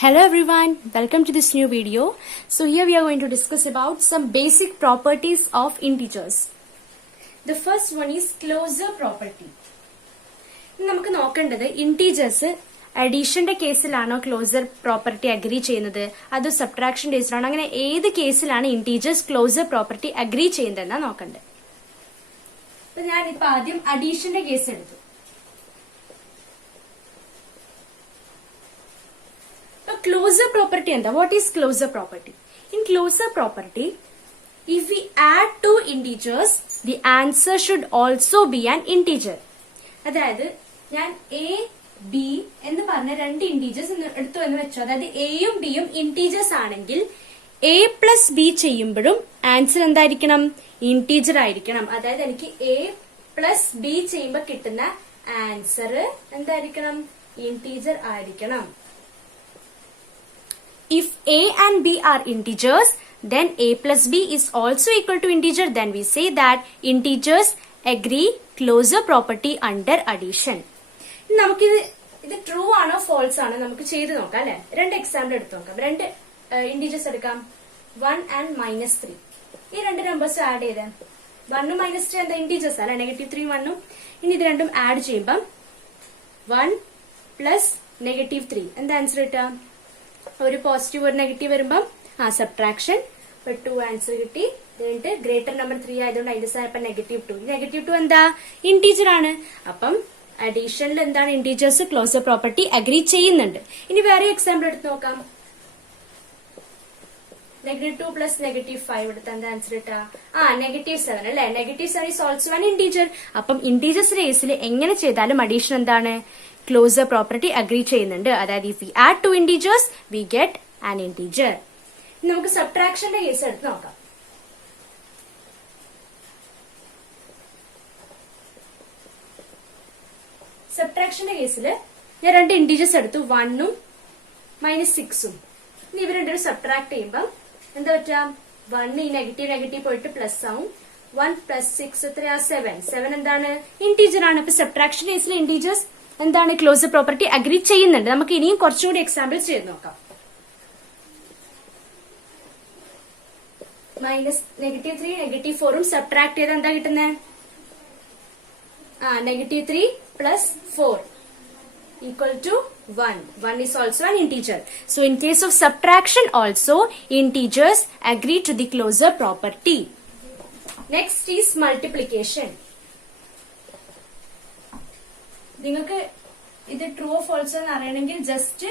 Hello everyone, welcome to this new video. So here we are going to discuss about some basic properties of integers. The first one is closure property. നമുക്ക് നോക്കേണ്ടത് integers അഡീഷന്റെ കേസിലാണോ closer property agri ചെയ്യുന്നത് അതോ subtraction കേസിലാണോ അങ്ങനെ ഏത് കേസിലാണ് integers closer property agri ചെയ്യുന്നതെന്നാ നോക്കണ്ടേ. അപ്പൊ ഞാനിപ്പോ ആദ്യം അഡീഷന്റെ കേസ് എടുത്തു. Closure property and what is closure property? In closure property, if we add two integers, the answer should also be an integer. അതായത് ഞാൻ എ ബി എന്ന് പറഞ്ഞ രണ്ട് ഇന്റീജേഴ്സ് എടുത്തു എന്ന് വെച്ചു. അതായത് എയും ബിയും ഇന്റീജേഴ്സ് ആണെങ്കിൽ എ പ്ലസ് ബി ചെയ്യുമ്പോഴും ആൻസർ എന്തായിരിക്കണം? ഇന്റീജർ ആയിരിക്കണം. അതായത് എനിക്ക് എ പ്ലസ് ബി ചെയ്യുമ്പോൾ കിട്ടുന്ന ആൻസർ എന്തായിരിക്കണം? ഇന്റീജർ ആയിരിക്കണം. If a and b are integers, then a plus b is also equal to integer. Then we say that integers agree closure property under addition. നമുക്കിത് true ആണോ false ആണോ നമുക്ക് ചെയ്ത് നോക്കാം അല്ലെ. രണ്ട് എക്സാമ്പിൾ എടുത്ത് നോക്കാം. രണ്ട് ഇന്റീജേഴ്സ് എടുക്കാം. 1 and -3. ഈ രണ്ട് നമ്പേഴ്സ് ആഡ് ചെയ്ത് 1 -3 എന്താ ഇന്റീജേഴ്സ് അല്ലെ. -3 1. ഇനി ഇത് രണ്ടും ആഡ് ചെയ്യുമ്പം 1 plus -3 എന്താ ആൻസർ കിട്ടുക? ഒരു പോസിറ്റീവ് ഒരു നെഗറ്റീവ് വരുമ്പം സബ്ട്രാക്ഷൻ 2 ആൻസർ കിട്ടി. ഗ്രേറ്റർ നമ്പർ 3 ആയതുകൊണ്ട് അതിന്റെ സ്ഥാനം -2. -2 എന്താ? ഇന്റീജർ ആണ്. അപ്പം അഡീഷനിൽ എന്താണ്? ഇന്റീജേഴ്സ് ക്ലോസർ പ്രോപ്പർട്ടി അഗ്രി ചെയ്യുന്നുണ്ട്. ഇനി വേറെ എക്സാമ്പിൾ എടുത്ത് നോക്കാം. -2 plus -5 എടുത്ത് എന്താ ആൻസർ കിട്ടുക? -7 അല്ലെ. -7 is also an integer. അപ്പം ഇന്റീജേഴ്സ് കേസിൽ എങ്ങനെ ചെയ്താലും അഡീഷൻ എന്താണ്? ക്ലോസർ പ്രോപ്പർട്ടി അഗ്രി ചെയ്യുന്നുണ്ട്. അതായത് if we add two integers, we get an integer. നമുക്ക് സബ്ട്രാക്ഷന്റെ കേസ് എടുത്ത് നോക്കാം. സബ്ട്രാക്ഷന്റെ കേസിൽ ഞാൻ രണ്ട് ഇന്റീജേഴ്സ് എടുത്തു, 1 ഉം -6 ഉം. ഇനി ഇവർ രണ്ടും സബ്ട്രാക്ട് ചെയ്യുമ്പോൾ എന്താ പറ്റുക? 1 ഈ നെഗറ്റീവ് പോയിട്ട് പ്ലസ് ആവും. 1 plus 6 എത്രയാ? 7 എന്താണ്? ഇന്റീജർ ആണ്. അപ്പൊ സബ്ട്രാക്ഷൻ കേസിൽ ഇന്റീജേഴ്സ് എന്താണ്? ക്ലോസർ പ്രോപ്പർട്ടി അഗ്രി ചെയ്യുന്നുണ്ട്. നമുക്ക് ഇനിയും കുറച്ചുകൂടി എക്സാമ്പിൾസ് ചെയ്ത് നോക്കാം. -3 -4 സബ്ട്രാക്ട് ചെയ്താൽ എന്താ കിട്ടുന്നത്? -3 plus 4 equal to 1. 1 is also an integer. So in case of subtraction also, integers agree to the closure property. Next is multiplication. നിങ്ങൾക്ക് ഇത് ട്രൂ ഫോൾസ് എന്ന് അറിയണമെങ്കിൽ ജസ്റ്റ്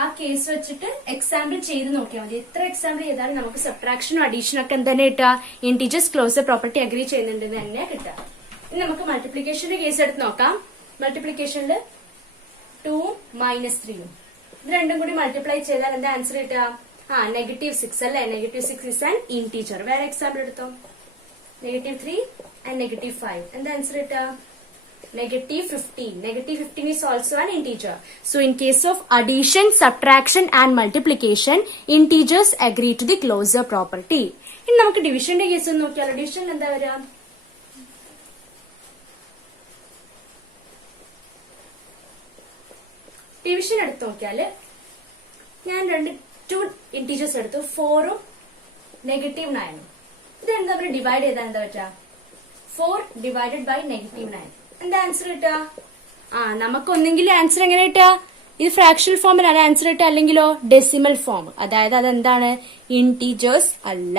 ആ കേസ് വെച്ചിട്ട് എക്സാമ്പിൾ ചെയ്ത് നോക്കിയാൽ മതി. എത്ര എക്സാമ്പിൾ ചെയ്താലും നമുക്ക് സബ്ട്രാക്ഷനും അഡീഷനും ഒക്കെ എന്താണ് കിട്ടുക? ഇന്റീജേഴ്സ് ക്ലോസർ പ്രോപ്പർട്ടി അഗ്രി ചെയ്യുന്നുണ്ടെന്ന് തന്നെ കിട്ടുക. ഇനി നമുക്ക് മൾട്ടിപ്ലിക്കേഷന്റെ കേസ് എടുത്ത് നോക്കാം. മൾട്ടിപ്ലിക്കേഷനിൽ 2 -3 ഇത് രണ്ടും കൂടി മൾട്ടിപ്ലൈ ചെയ്താൽ എന്താ ആൻസർ കിട്ടുക? -6 അല്ലെ. -6 is an integer. വേറെ എക്സാമ്പിൾ എടുത്തോ. -3 and -5 എന്താ ആൻസർ കിട്ടുക? -15. -15 is also an integer. So in case of addition, subtraction and multiplication, integers agree to the closure property. ഇനി നമുക്ക് ഡിവിഷന്റെ കേസ് ഒന്ന് നോക്കിയാലോ. ഡിവിഷനിൽ എന്താ വരിക? ഡിവിഷൻ എടുത്ത് നോക്കിയാല് ഞാൻ 2 ഇന്റീജേഴ്സ് എടുത്തു, 4 ഉം -9. ഇത് എന്താ പറയുക? ഡിവൈഡ് ചെയ്താൽ എന്താ പറ്റുക? 4 divided by -9 എന്താ ആൻസർ കിട്ടുക? നമുക്ക് ഒന്നെങ്കിൽ ആൻസർ എങ്ങനെ കിട്ടുക? ഇത് ഫ്രാക്ഷണൽ ഫോമിലാണ് ആൻസർ കിട്ടുക, അല്ലെങ്കിലോ ഡെസിമൽ ഫോം. അതായത് അതെന്താണ്? ഇന്റീജേഴ്സ് അല്ല.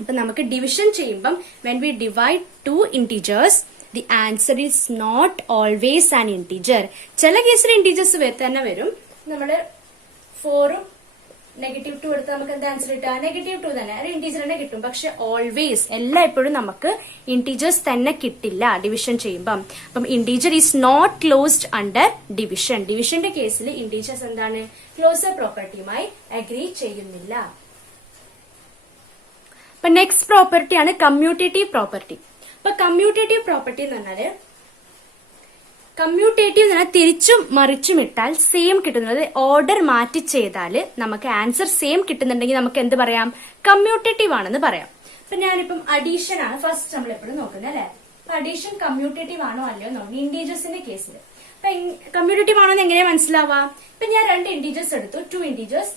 അപ്പൊ നമുക്ക് ഡിവിഷൻ ചെയ്യുമ്പം when we divide two integers, the answer is not always an integer. ചില കേസിൽ ഇന്റീജേഴ്സ് തന്നെ വരും. നമ്മള് 4 ഉം -2 എടുത്ത് നമുക്ക് എന്താ ആൻസർ കിട്ടുക? -2 തന്നെ, ഒരു ഇന്റീജർ തന്നെ കിട്ടും. പക്ഷെ ഓൾവേസ് എല്ലായ്പ്പോഴും നമുക്ക് ഇന്റീജേഴ്സ് തന്നെ കിട്ടില്ല ഡിവിഷൻ ചെയ്യുമ്പം. അപ്പം integer is not closed under division. ഡിവിഷന്റെ കേസിൽ ഇന്റീജേഴ്സ് എന്താണ്? ക്ലോസർ പ്രോപ്പർട്ടിയുമായി അഗ്രി ചെയ്യുന്നില്ല. അപ്പൊ നെക്സ്റ്റ് പ്രോപ്പർട്ടിയാണ് കമ്മ്യൂട്ടേറ്റീവ് പ്രോപ്പർട്ടി. അപ്പൊ കമ്മ്യൂട്ടേറ്റീവ് പ്രോപ്പർട്ടി എന്ന് പറഞ്ഞാല് കമ്മ്യൂട്ടേറ്റീവ് എന്ന് പറഞ്ഞാൽ തിരിച്ചും മറിച്ചും ഇട്ടാൽ സെയിം കിട്ടുന്നത്. ഓർഡർ മാറ്റി ചെയ്താൽ നമുക്ക് ആൻസർ സെയിം കിട്ടുന്നുണ്ടെങ്കിൽ നമുക്ക് എന്ത് പറയാം? കമ്മ്യൂട്ടേറ്റീവ് ആണെന്ന് പറയാം. അപ്പൊ ഞാനിപ്പം അഡീഷൻ ആണ് ഫസ്റ്റ് നമ്മൾ എപ്പോഴും നോക്കുന്നത് അല്ലെ. അഡീഷൻ കമ്മ്യൂട്ടേറ്റീവ് ആണോ അല്ലയോ നോക്കണം ഇന്റീജേഴ്സിന്റെ കേസിൽ. കമ്മ്യൂട്ടേറ്റീവ് ആണെന്ന് എങ്ങനെയാ മനസ്സിലാവാ? ഇപ്പൊ ഞാൻ രണ്ട് ഇന്റീജേഴ്സ് എടുത്തു, two integers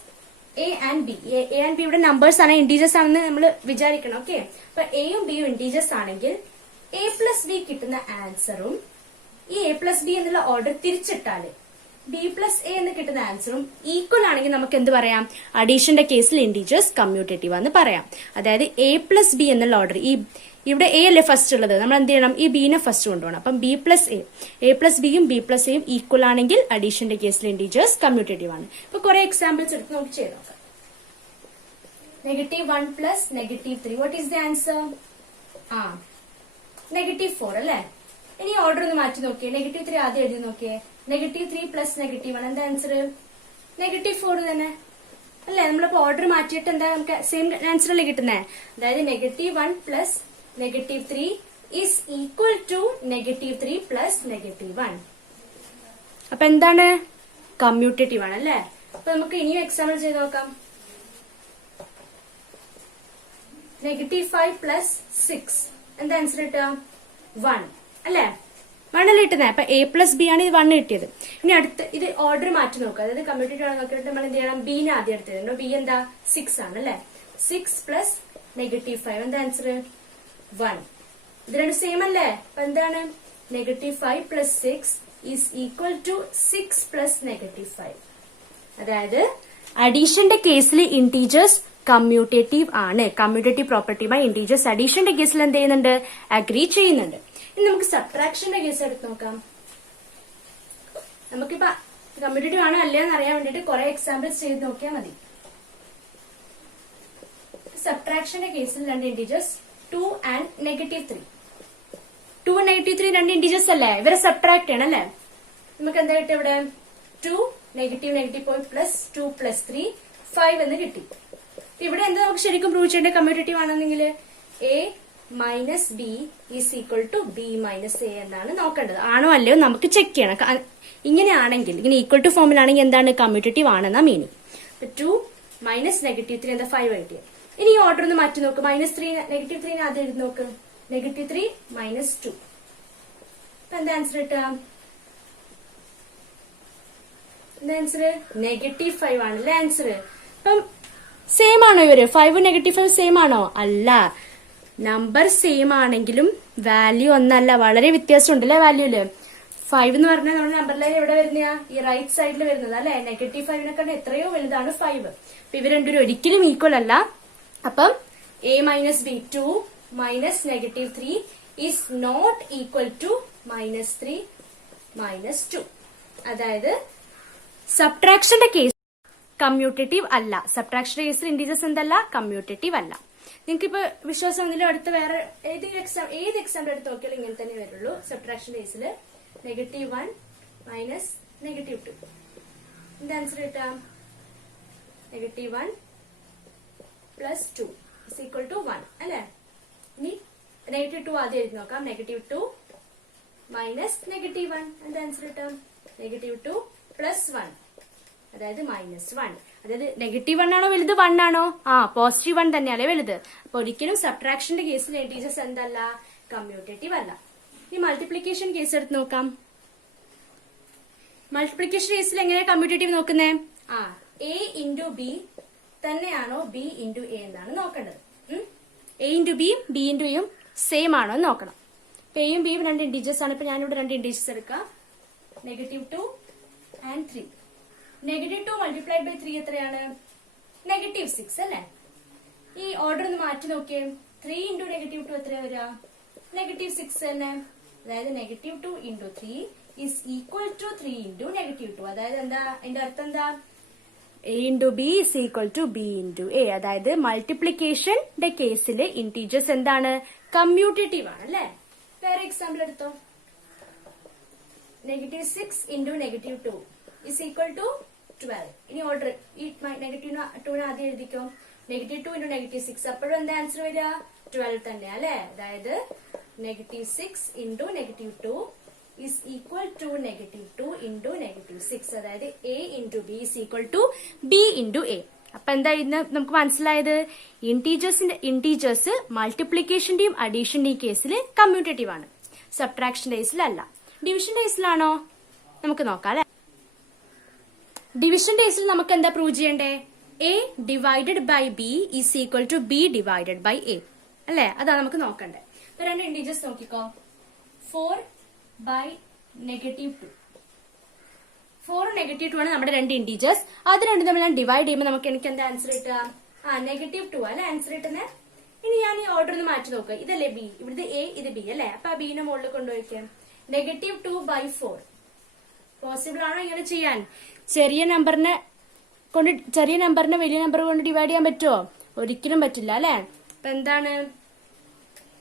A and B. A and B ഇവിടെ നമ്പേഴ്സ് ആണ്, ഇന്റീജേഴ്സ് ആണെന്ന് നമ്മൾ വിചാരിക്കണം. ഓക്കെ, അപ്പൊ എയും ബിയും ഇന്റീജേഴ്സ് ആണെങ്കിൽ എ പ്ലസ് ബി കിട്ടുന്ന ആൻസറും ഈ എ പ്ലസ് ബി എന്നുള്ള ഓർഡർ തിരിച്ചിട്ടാല് ബി പ്ലസ് എ എന്ന് കിട്ടുന്ന ആൻസറും ഈക്വൽ ആണെങ്കിൽ നമുക്ക് എന്ത് പറയാം? അഡീഷന്റെ കേസിൽ ഇന്റീജേഴ്സ് കമ്മ്യൂട്ടേറ്റീവ് എന്ന് പറയാം. അതായത് എ പ്ലസ് ബി എന്നുള്ള ഓർഡർ, ഈ ഇവിടെ എ അല്ലേ ഫസ്റ്റ് ഉള്ളത്, നമ്മൾ എന്ത് ചെയ്യണം? ഈ ബിനെ ഫസ്റ്റ് കൊണ്ടുപോകണം. അപ്പം ബി പ്ലസ് എ പ്ലസ് ബിയും ബി പ്ലസ് എയും ഈക്വൽ ആണെങ്കിൽ അഡീഷന്റെ കേസിൽ ഇന്റീജേഴ്സ് കമ്മ്യൂട്ടേറ്റീവ് ആണ്. ഇപ്പൊ കുറെ എക്സാമ്പിൾസ് എടുത്ത് നമുക്ക് ചെയ്ത് നോക്കാം. -1 plus -3, what is the answer? -4 അല്ലേ? ഇനി ഓർഡർ ഒന്ന് മാറ്റി നോക്കിയേ. -3 ആദ്യം എഴുതി നോക്കിയേ. -3 പ്ലസ് -1 എന്താ ആൻസർ? -4 തന്നെ അല്ലേ? നമ്മളിപ്പോ ഓർഡർ മാറ്റിയിട്ട് എന്താ നമുക്ക് സെയിം ആൻസർ അല്ലേ കിട്ടുന്നേ? അതായത് -1 plus -3 is equal to -3 plus -1. അപ്പൊ എന്താണ്? കമ്മ്യൂട്ടേറ്റീവ് ആണ് അല്ലേ? അപ്പൊ നമുക്ക് ഇനിയും എക്സാമ്പിൾ ചെയ്ത് നോക്കാം. -5 പ്ലസ് 6 എന്താ ആൻസർ കിട്ടുക? 1 അല്ലേ? 1 അല്ലേ കിട്ടുന്നത്? അപ്പൊ എ പ്ലസ് ബി ആണ് ഇത് 1 കിട്ടിയത്. ഇനി അടുത്ത് ഇത് ഓർഡർ മാറ്റി നോക്കുക. അതായത് കമ്മ്യൂട്ടേറ്റീവ് ആണ് നോക്കിയിട്ട് നമ്മൾ എന്ത് ചെയ്യണം? ബിനെ ആദ്യം എടുത്തത്. ബി എന്താ? 6 ആണ് അല്ലേ? 6 പ്ലസ് -5 എന്താ ആൻസർ? 1. ഇത് രണ്ട് സെയിം അല്ലേ? അപ്പൊ എന്താണ്? -5 plus 6 is equal to 6 plus -5. അതായത് അഡീഷന്റെ കേസിൽ ഇന്റീജേഴ്സ് കമ്മ്യൂട്ടേറ്റീവ് ആണ്. കമ്മ്യൂട്ടേറ്റീവ് പ്രോപ്പർട്ടിയുമായി ഇന്റീജേഴ്സ് അഡീഷന്റെ കേസിൽ എന്ത് ചെയ്യുന്നുണ്ട്? അഗ്രി ചെയ്യുന്നുണ്ട്. ഇനി നമുക്ക് സബ്ട്രാക്ഷന്റെ കേസ് എടുത്ത് നോക്കാം. നമുക്കിപ്പോ കമ്മ്യൂട്ടേറ്റീവ് ആണോ അല്ലയെന്ന് അറിയാൻ വേണ്ടിട്ട് കുറെ എക്സാമ്പിൾസ് ചെയ്ത് നോക്കിയാൽ മതി. സബ്ട്രാക്ഷന്റെ കേസിൽ രണ്ട് ഇന്റീജേഴ്സ് 2 ആൻഡ് -3. 2 -3 രണ്ട് ഇന്റീജേഴ്സ് അല്ലേ? ഇവരെ സബ്ട്രാക്ട് ചെയ്യണം അല്ലേ? നമുക്ക് എന്താ കിട്ടും ഇവിടെ? 2 -, പോയി പ്ലസ് 2 പ്ലസ് 3 5 എന്ന് കിട്ടി. ഇവിടെ എന്താ നമുക്ക് ശരിക്കും പ്രൂവ് ചെയ്യേണ്ടത്? കമ്മ്യൂട്ടേറ്റീവ് ആണെന്നെങ്കിൽ A minus B is equal to B minus A എന്താണ് നോക്കേണ്ടത്. ആണോ അല്ലയോ നമുക്ക് ചെക്ക് ചെയ്യണം. ഇങ്ങനെയാണെങ്കിൽ, ഇങ്ങനെ ഈക്വൽ ടു ഫോമിലാണെങ്കിൽ എന്താണ്? Commutative ആണെന്നാ meaning. 2 മൈനസ് -3 എന്താ? 5 കിട്ടിയത്. ഇനി ഈ ഓർഡർ ഒന്ന് മാറ്റി നോക്ക്. -3 -3 ആദ്യം എഴുതി നോക്ക്. -3 മൈനസ് 2 അപ്പൊ എന്താ ആൻസർ കിട്ടുക? എന്താ ആൻസർ? -5 ആണല്ലേ ആൻസർ. അപ്പം സെയിം ആണോ ഇവര്? 5 -5 സെയിം ആണോ? അല്ല. നമ്പർ സെയിം ആണെങ്കിലും വാല്യൂ ഒന്നല്ല, വളരെ വ്യത്യാസം ഉണ്ടല്ലേ വാല്യൂല്. 5 എന്ന് പറഞ്ഞാൽ നമ്മുടെ നമ്പർ ലൈൻ എവിടെ വരുന്ന? ഈ റൈറ്റ് സൈഡിൽ വരുന്നത് അല്ലെ? -5 എത്രയോ വലുതാണ് 5. അപ്പൊ ഇവർ രണ്ടുപേരും ഒരിക്കലും ഈക്വൽ അല്ല. അപ്പം a minus B 2 minus -3 is not equal to -3 minus 2. അതായത് സബ്ട്രാക്ഷന്റെ കേസ് കമ്മ്യൂട്ടേറ്റീവ് അല്ല. സബ്ട്രാക്ഷന്റെ കേസിൽ ഇന്റീജേഴ്സ് എന്തല്ല? കമ്മ്യൂട്ടേറ്റീവ് അല്ല. നിങ്ങൾക്ക് ഇപ്പൊ വിശ്വാസം ഒന്നിലും അടുത്ത വേറെ ഏത് എക്സാമ്പിൾ എടുത്ത് നോക്കിയാലും ഇങ്ങനെ തന്നെ വരുള്ളൂ. സബ്ട്രാക്ഷൻ കേസിൽ -1 മൈനസ് -2 എന്താ ആൻസർ കിട്ടാം? -1 പ്ലസ് 2 ഇസ് ഈക്വൽ ടു 1 അല്ലെ? ഇനി -2 ആദ്യം എഴുതി നോക്കാം. -2 മൈനസ് -1 എന്താ ആൻസർ കിട്ടാം? -2 പ്ലസ് 1 അതായത് -1. അതായത് -1 ആണോ വലുത് 1 ആണോ? പോസിറ്റീവ് 1 തന്നെയല്ലേ വലുത്. അപ്പൊ ഒരിക്കലും സബ്ട്രാക്ഷന്റെ കേസിൽ ഇന്റീജേഴ്സ് എന്തല്ല? കമ്മ്യൂട്ടേറ്റീവ് അല്ല. ഈ മൾട്ടിപ്ലിക്കേഷൻ കേസ് എടുത്ത് നോക്കാം. മൾട്ടിപ്ലിക്കേഷൻ കേസിൽ എങ്ങനെയാ കമ്മ്യൂട്ടേറ്റീവ് നോക്കുന്നേ? എ ഇൻറ്റു ബി തന്നെയാണോ ബി ഇൻറ്റു എ എന്നാണ് നോക്കേണ്ടത്. എ ഇൻറ്റു ബിയും ബി ഇൻറ്റു എയും സെയിം ആണോ എന്ന് നോക്കണം. എയും ബിയും രണ്ട് ഇന്റീജേഴ്സ് ആണ്. ഇപ്പൊ ഞാനിവിടെ രണ്ട് ഇന്റീജേഴ്സ് എടുക്കാം. -2 ആൻഡ് 3. -2 മൾട്ടിപ്ലൈഡ് ബൈ 3 എത്രയാണ്? -6 അല്ലേ? ഈ ഓർഡർ ഒന്ന് മാറ്റി നോക്കിയേ. 3 ഇൻറ്റു -2 എത്രയാ വരിക? -6 തന്നെ. അതായത് -2 into 3 is equal to 3 into -2. അതായത് എന്താ അതിന്റെ അർത്ഥം? എന്താ? A into B is equal to B into A. അതായത് മൾട്ടിപ്ലിക്കേഷന്റെ കേസിൽ ഇന്റീജേഴ്സ് എന്താണ്? കമ്മ്യൂട്ടേറ്റീവ് ആണ് അല്ലെ? വേറെ എക്സാമ്പിൾ എടുത്തോ. -6 ഇൻറ്റു -2 is equal to 12. ഇനി ഓർഡർ ഈ -2 ആദ്യം എഴുതിക്കോ. -2 ഇൻറ്റു -6 അപ്പോഴും എന്താ ആൻസർ വരിക? 12 തന്നെ അല്ലെ? അതായത് -6 into -2 is equal to -2 into -6. അതായത് a into B is equal to B into A. അപ്പൊ എന്താ ഇന്ന് നമുക്ക് മനസ്സിലായത്? ഇന്റീജേഴ്സ് മൾട്ടിപ്ലിക്കേഷന്റെയും അഡീഷന്റെയും കേസിൽ കമ്മ്യൂട്ടേറ്റീവ് ആണ്. സബ്ട്രാക്ഷന്റെ കേസിലല്ല. ഡിവിഷന്റെ കേസിലാണോ? നമുക്ക് നോക്കാം അല്ലെ. ഡിവിഷൻ കേസിൽ നമുക്ക് എന്താ പ്രൂവ് ചെയ്യണ്ടേ? A divided by B is equal to B divided by A അല്ലെ. അതാണ് നമുക്ക് നോക്കണ്ടേ. രണ്ട് ഇന്റീജേഴ്സ് നോക്കിക്കോ. 4 ബൈ -2. 4 -2 ആണ് നമ്മുടെ രണ്ട് ഇന്റീജേഴ്സ്. അത് രണ്ടും തമ്മിൽ ഞാൻ ഡിവൈഡ് ചെയ്യുമ്പോൾ നമുക്ക് എനിക്ക് എന്താ ആൻസർ കിട്ടുക? -2 അല്ലെ ആൻസർ കിട്ടുന്നത്. ഇനി ഞാൻ ഈ ഓർഡർ ഒന്ന് മാറ്റി നോക്കുക. ഇതല്ലേ ബി, ഇവിടുത്തെ എ, ഇത് ബി അല്ലെ. അപ്പൊ ആ ബിനെ മുകളിൽ കൊണ്ടുപോയിക്കാം. -2/4 പോസിബിൾ ആണോ ഇങ്ങനെ ചെയ്യാൻ? ചെറിയ നമ്പറിനെ വലിയ നമ്പർ കൊണ്ട് ഡിവൈഡ് ചെയ്യാൻ പറ്റുമോ? ഒരിക്കലും പറ്റില്ല അല്ലെ. അപ്പൊ എന്താണ്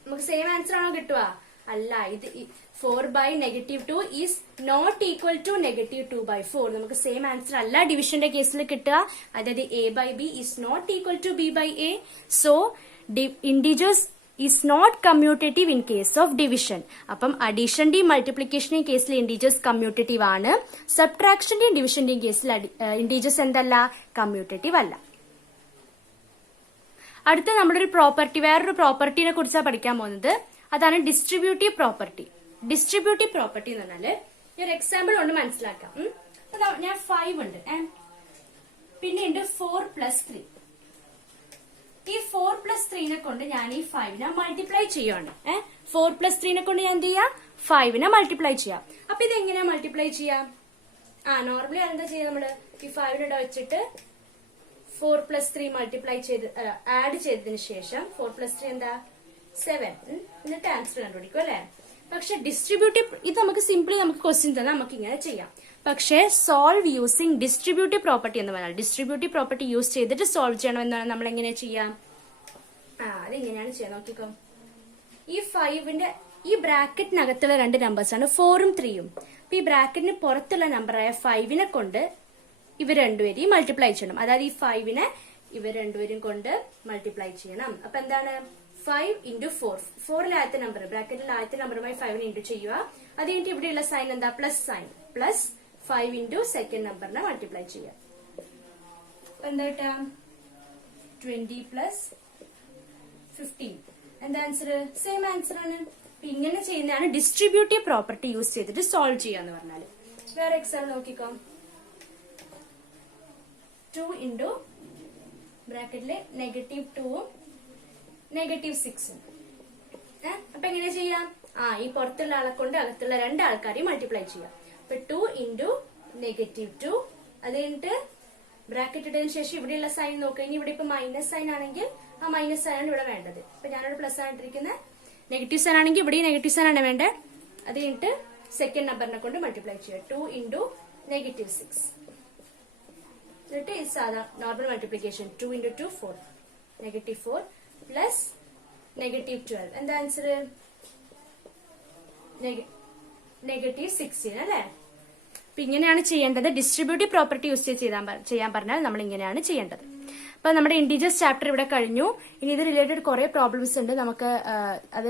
നമുക്ക് സെയിം ആൻസർ ആണോ കിട്ടുക? അല്ല. ഇത് 4/-2 ഈസ് നോട്ട് ഈക്വൽ ടു -2/4. നമുക്ക് സെയിം ആൻസർ അല്ല ഡിവിഷന്റെ കേസിൽ കിട്ടുക. അതായത് a/b is not equal to b/a. So integers is not commutative in case of division. അപ്പം അഡീഷന്റെയും മൾട്ടിപ്ലിക്കേഷന്റെയും കേസിൽ ഇന്റീജേഴ്സ് കമ്മ്യൂട്ടേറ്റീവ് ആണ്. സബ്ട്രാക്ഷന്റെയും ഡിവിഷന്റെയും കേസിൽ ഇന്റീജേഴ്സ് എന്തല്ല? കമ്മ്യൂട്ടേറ്റീവ് അല്ല. അടുത്ത നമ്മുടെ ഒരു പ്രോപ്പർട്ടി, വേറൊരു പ്രോപ്പർട്ടിനെ കുറിച്ചാണ് പഠിക്കാൻ പോകുന്നത്. അതാണ് ഡിസ്ട്രിബ്യൂട്ടീവ് പ്രോപ്പർട്ടി. ഡിസ്ട്രിബ്യൂട്ടീവ് പ്രോപ്പർട്ടി എന്ന് പറഞ്ഞാല് ഒരു എക്സാമ്പിൾ കൊണ്ട് മനസ്സിലാക്കാം. ഞാൻ 5 ഉണ്ട്, പിന്നെ ഉണ്ട് 4+3. ഈ 4+3 കൊണ്ട് ഞാൻ ഈ 5 മൾട്ടിപ്ലൈ ചെയ്യുവാണ്. 4+3 കൊണ്ട് ഞാൻ എന്ത് ചെയ്യാം? 5 മൾട്ടിപ്ലൈ ചെയ്യാം. അപ്പൊ ഇത് എങ്ങനെയാ മൾട്ടിപ്ലൈ ചെയ്യാം? നോർമലി എന്താ ചെയ്യാം? നമ്മള് ഈ 5 വെച്ചിട്ട് 4+3 മൾട്ടിപ്ലൈ ചെയ്ത് ആഡ് ചെയ്തതിന് ശേഷം 4+3 എന്താ? 7. എന്നിട്ട് ആൻസർ കണ്ടുപിടിക്കും അല്ലെ. പക്ഷെ ഡിസ്ട്രിബ്യൂട്ടീവ് ഇത് നമുക്ക് സിംപ്ലി നമുക്ക് ക്വസ്റ്റ്യൻ തന്നെ നമുക്ക് ഇങ്ങനെ ചെയ്യാം. പക്ഷെ സോൾവ് യൂസിങ് ഡിസ്ട്രിബ്യൂട്ടീവ് പ്രോപ്പർട്ടി എന്ന് പറഞ്ഞാൽ ഡിസ്ട്രിബ്യൂട്ടീവ് പ്രോപ്പർട്ടി യൂസ് ചെയ്തിട്ട് സോൾവ് ചെയ്യണം എന്നാണ് നമ്മൾ എങ്ങനെ ചെയ്യാം? അതെങ്ങനെയാണ് ചെയ്യാൻ നോക്കിക്കോ. ഈ 5ന്റെ ഈ ബ്രാക്കറ്റിനകത്തുള്ള രണ്ട് നമ്പേഴ്സ് ആണ് 4ഉം 3ഉം. അപ്പൊ ഈ ബ്രാക്കറ്റിന് പുറത്തുള്ള നമ്പറായ 5നെ കൊണ്ട് ഇവർ രണ്ടുപേരെയും മൾട്ടിപ്ലൈ ചെയ്യണം. അതായത് ഈ 5നെ ഇവർ രണ്ടുപേരും കൊണ്ട് മൾട്ടിപ്ലൈ ചെയ്യണം. അപ്പൊ എന്താണ്? 5 × 4. 4ൽ ആദ്യത്തെ നമ്പർ, ബ്രാക്കറ്റിൽ ആദ്യത്തെ നമ്പറുമായി 5നെ ഇൻറ്റു ചെയ്യുക. അത് കഴിഞ്ഞിട്ട് ഇവിടെയുള്ള സൈൻ എന്താ? Plus sign. പ്ലസ് 5 × സെക്കൻഡ് നമ്പറിനെ മൾട്ടിപ്ലൈ ചെയ്യുക. എന്താ കിട്ടാ? 20 + 15. എന്താ ആൻസർ? സെയിം ആൻസർ ആണ്. ഇങ്ങനെ ചെയ്യുന്നതാണ് ഡിസ്ട്രിബ്യൂട്ടീവ് പ്രോപ്പർട്ടി യൂസ് ചെയ്തിട്ട് സോൾവ് ചെയ്യാന്ന് പറഞ്ഞാല്. വേറെ എക്സാമ്പിൾ നോക്കിക്കോ. 2 × ബ്രാക്കറ്റില് -2ഉം -6ഉം. അപ്പൊ എങ്ങനെ ചെയ്യാം? ഈ പുറത്തുള്ള ആളെ കൊണ്ട് അകത്തുള്ള രണ്ടാൾക്കാരെയും മൾട്ടിപ്ലൈ ചെയ്യാം. അപ്പൊ 2 × -2. അത് കഴിഞ്ഞിട്ട് ബ്രാക്കറ്റ് ഇട്ടതിന് ശേഷം ഇവിടെയുള്ള സൈൻ നോക്കുക. ഇനി ഇവിടെ ഇപ്പൊ മൈനസ് സൈൻ ആണെങ്കിൽ ആ മൈനസ് സൈൻ ആണ് ഇവിടെ വേണ്ടത്. ഇപ്പൊ ഞാനിവിടെ പ്ലസ് ആണ് ഇട്ടിരിക്കുന്നത്. നെഗറ്റീവ് സൈൻ ആണെങ്കിൽ ഇവിടെ നെഗറ്റീവ് സൈൻ ആണ് വേണ്ടത്. അത് കഴിഞ്ഞിട്ട് സെക്കൻഡ് നമ്പറിനെ കൊണ്ട് മൾട്ടിപ്ലൈ ചെയ്യുക. 2 × -6. എന്നിട്ട് ഇത് സാധാ നോർമൽ മൾട്ടിപ്ലിക്കേഷൻ. 2 × 2 4. -4 പ്ലസ് -12. എന്താ ആൻസർ? -16 അല്ലെ. അപ്പൊ ഇങ്ങനെയാണ് ചെയ്യേണ്ടത്. ഡിസ്ട്രിബ്യൂട്ടീവ് പ്രോപ്പർട്ടി യൂസ് ചെയ്യാൻ പറഞ്ഞാൽ നമ്മൾ ഇങ്ങനെയാണ് ചെയ്യേണ്ടത്. അപ്പൊ നമ്മുടെ ഇന്റീജേഴ്സ് ചാപ്റ്റർ ഇവിടെ കഴിഞ്ഞു. ഇനി ഇത് റിലേറ്റഡ് കുറെ പ്രോബ്ലംസ് ഉണ്ട്. നമുക്ക് അത്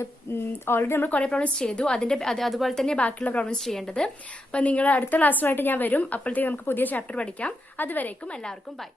ഓൾറെഡി നമ്മൾ കുറെ പ്രോബ്ലംസ് ചെയ്തു. അതുപോലെ തന്നെ ബാക്കിയുള്ള പ്രോബ്ലംസ് ചെയ്യേണ്ടത്. അപ്പൊ നിങ്ങൾ അടുത്ത ക്ലാസ്സുമായിട്ട് ഞാൻ വരും. അപ്പോഴത്തേക്ക് നമുക്ക് പുതിയ ചാപ്റ്റർ പഠിക്കാം. അതുവരേക്കും എല്ലാവർക്കും ബൈ.